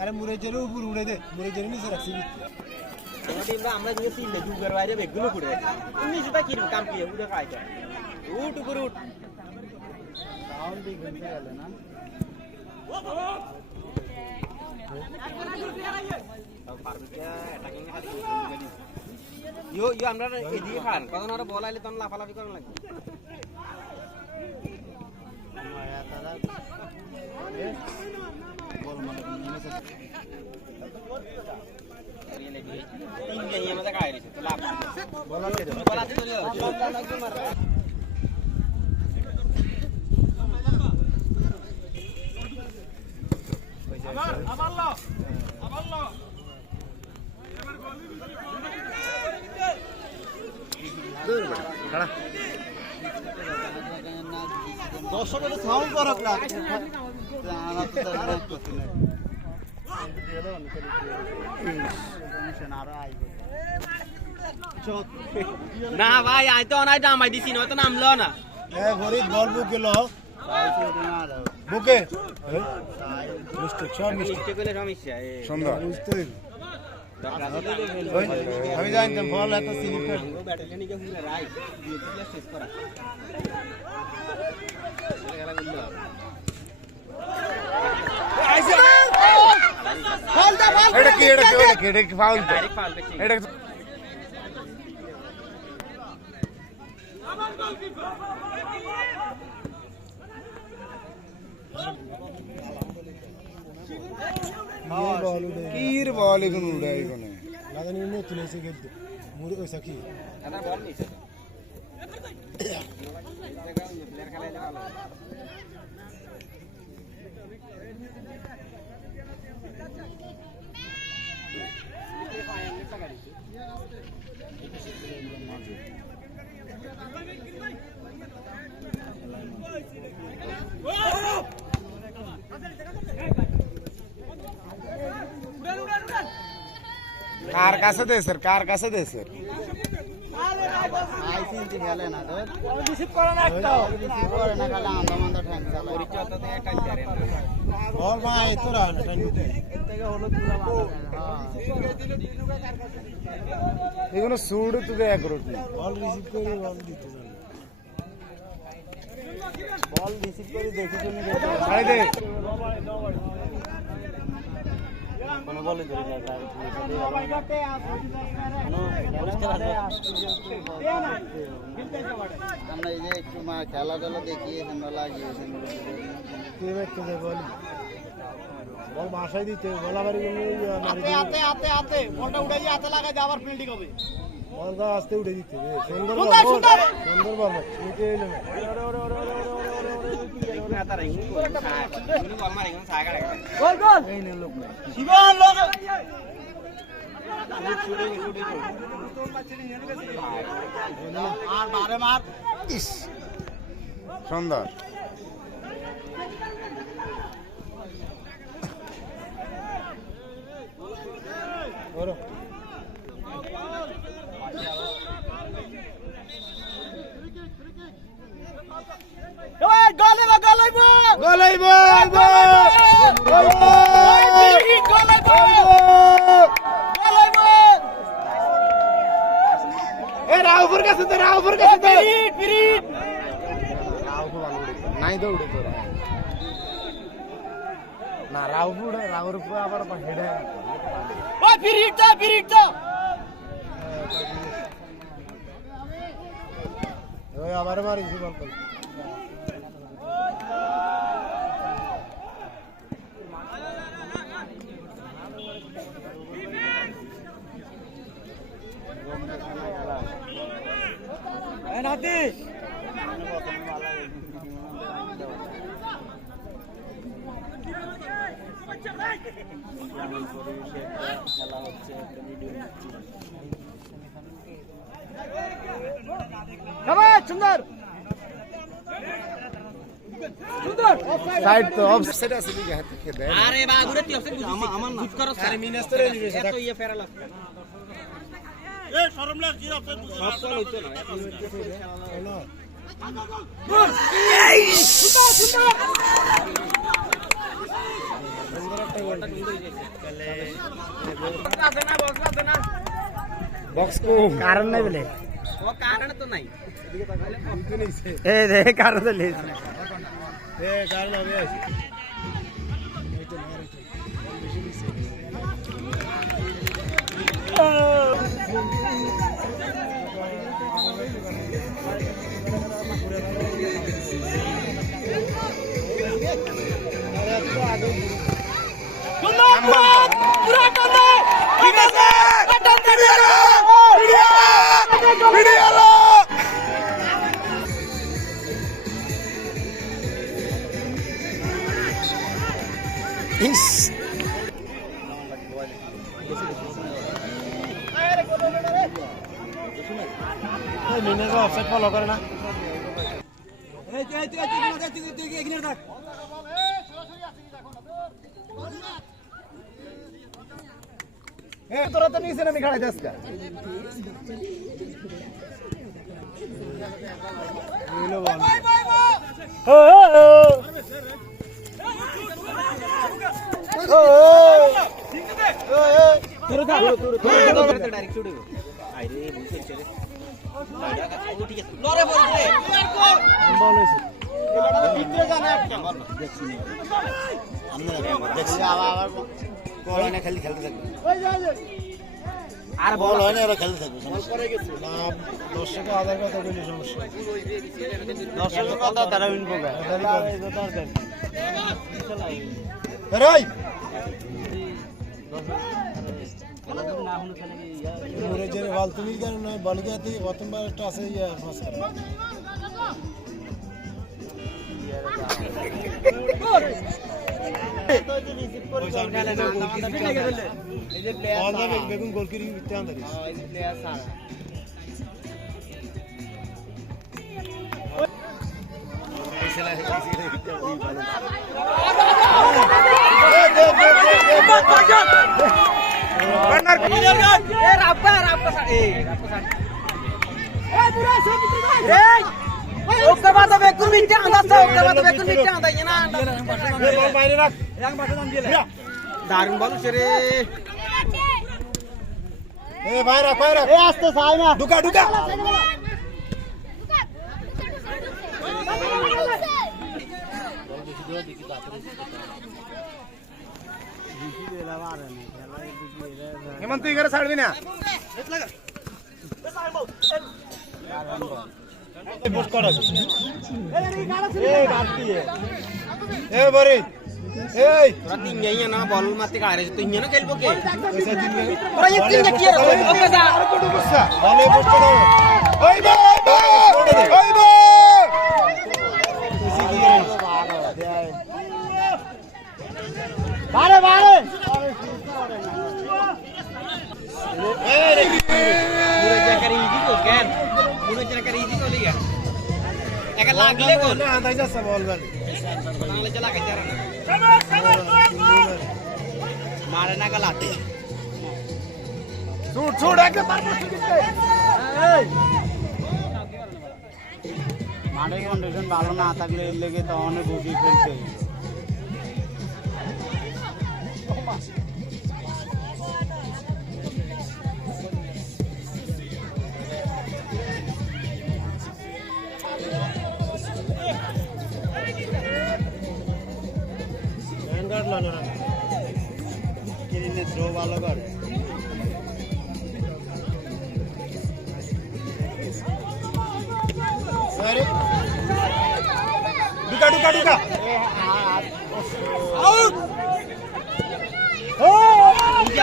আরে মুরে জেরে উপর উড়ে দে মুরে জেরে নিচে রাখছি আমরা যে তিন যুগের বাইরে বেগুলো পড়ে আছে 19টা কি কাম কি উড়ে খাইছে উঠ উপর উঠ সাউন্ড দি গেছে গেল না ইয়ো আমরা এদিকে খান কখন আর বল আইলে তখন লাফালাফি করা লাগবে বল মানে তিন গেয়ে মধ্যে খাই রইছে তো লাভ বলাতে দাও বলাতে দাও আবার লো দূর বড় দর্শকের সাউন্ড করক না না ভাই আই তো অনাই দামাই দিছি নয়তো নামলো না গরিব বল বুকে লো বুকে মিষ্টি সব মিষ্টি করে সমস্যা সুন্দর বুঝতে আমি জানতাম বল এত সিলিপ করে ব্যাটালিয়ন কে হুলা রাই দিয়ে দিলা শেষ করা খেলা করলো ফাউল দা ফাউল এটা কি ফাউল তো এটা কির বল এখন উড়াই কোনে লাগানি নে তুলে এসে গেল মুড়ি কইছা কি দাদা বল নিছে প্লেয়ার খেলাইলে ভালো কার কাছে দে স্যার আই চিন্তি খেলে না তো রিসিভ করে না একটা রিসিভ করে না খালি আন্দামান্দা ঠ্যাং চালা পরীক্ষা তো দিয়ে টাইম জারে বল ভাই তোরা না টাইম দিতে এর থেকে হলো পুরো মারা হ্যাঁ এগুলো সুড় তুই এক রোট বল রিসিভ করে বল দিতে বল রিসিভ করে দেখি তুমি ছাড়ে দে কোন বলে ধরে যায় আমরা এই যে একটু খেলাধুলা দেখিয়ে আমরা লাগিয়েছি বল বল বাসায় দিতে বলা বাড়ি হাতে বলটা উঠাই হাতে লাগাই দিয়ে আবার ফিল্ডিং হবে বলটা আস্তে উঠে দিতে সুন্দর বল নিচে এলো সুন্দর রাউপুর কাছে নাই দৌড়ে তোরা না রাউপুর আবার হেডে আবার মারিছি বল নাতি খেলা হচ্ছে একটা ভিডিও সুন্দর সাইড তো অফসাইড আছে দিকে হাতে খেদে আরে বাগুরে তুই অফসাইড বুঝিস আমার না বুঝ করছ আরে মিনাস্টারে দিবেছে তো ইয়ে ফেরাল এ শরম লাগ কি অফসাইড বুঝ সব চল হইতো না বক্স কো কারণ নাই বলে ও কারণ তো নাই এ দে কারণ তো লেস এ কারণ হবে অফসাইড ফলো করে না তোরা তো নিচে নামি খাড়াই যাস ডাইরেক্ট ছুটে আইরে বুঝে চলে ও ঠিক আছে লরে বল রে বল হইছে ভিতরে জানা একটা বল দেখছি আমরা দেখছি আবার বল হয় না খালি খেলতে থাকবে আর বল হয় না এরা খেলতে থাকবে সমস্যা করে গেছে না দর্শকের আধার কথা বলি সমস্যা দর্শকের কথা তারা উইন করবে রাই মুরে যে বল তুমি কেন নয় বলগাতে প্রথমবার একটা আছে ইয়া পাস করে এই যে প্লেয়ার বেগুন গোলকিরি দিতে আনতারিস এই যে প্লেয়ার সারা দারুণ বল রে এ ভাই রাখ এ আসতে চাই না ঢুকা ঢুকা হেমন্ত তুই করে ছাড়বি না পোস্ট করা এ বরে এই তোরা তিন যাইয়া না বল মারতে কারে তুই না খেলবো কে পয়সা দিন না তোরা এই তিন কি রে ওকে যা আর কোন গুসা বলে পোস্ট দাও ওই বে ওই বে বারে বারে পুরো জায়গায় ইজি তো কেন পুরো জায়গায় ইজি তো লিয়া একা লাগলে গোল না আন্দাজ আছে বল বল বাংলা চলা কে যারা মারে না গলাতে ছুট ছুট একদম মারবো মাঠে কন্ডিশন ভালো না থাকলে এর লেগে তো অনেক বুঝি ফেলছে কিরিনে থ্রো ভালো করে ঢুকা ঢুকা ঢুকা আউট